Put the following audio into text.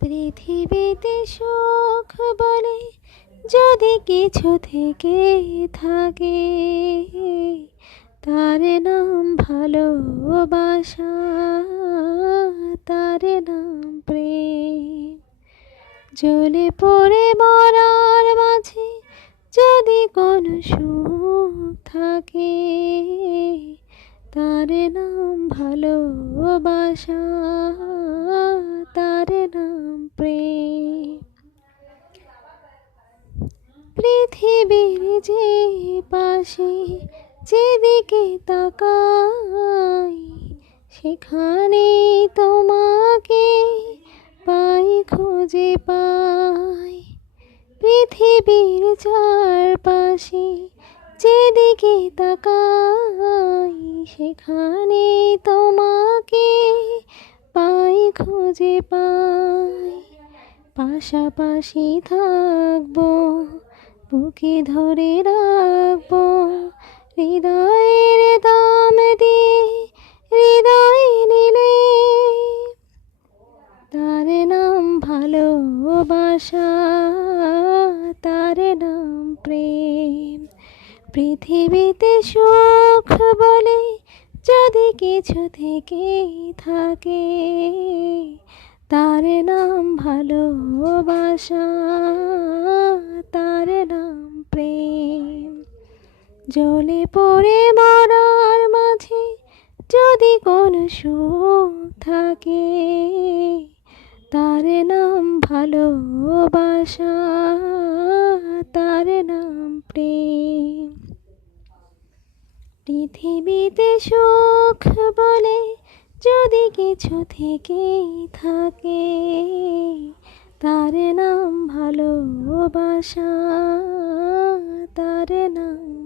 পৃথিবীতে সুখ বলে যদি কিছু থেকে থাকে, তার নাম ভালোবাসা, তার নাম প্রেম। জ্বলে পড়ে মরার মাঝে যদি কোনো সুখ থাকে, তার নাম ভালোবাসা, তার নাম প্রেম। পৃথিবীর যে পাশে যেদিকে তাকাই, সেখানে তোমাকে পাই, খুঁজে পাই। পৃথিবীর চারপাশে যেদিকে তাকাই, সেখানে তোমাকে পাই, খুঁজে পাই। পাশাপাশি থাকবো, বুকে ধরে রাখবো, হৃদয়ের দাম দিয়ে হৃদয় নিলে, তার নাম ভালোবাসা, তার নাম প্রেম। পৃথিবীতে সুখ বলে যদি কিছু থেকে থাকে, তার নাম ভালোবাসা, তার নাম প্রেম। জ্বলে পড়ে মরার মাঝে যদি কোনো সুখ থাকে, তার নাম ভালোবাসা, তার নাম প্রেম। পৃথিবীতে সুখ বলে যদি কিছু থেকে থাকে, তার নাম ভালোবাসা, তার নাম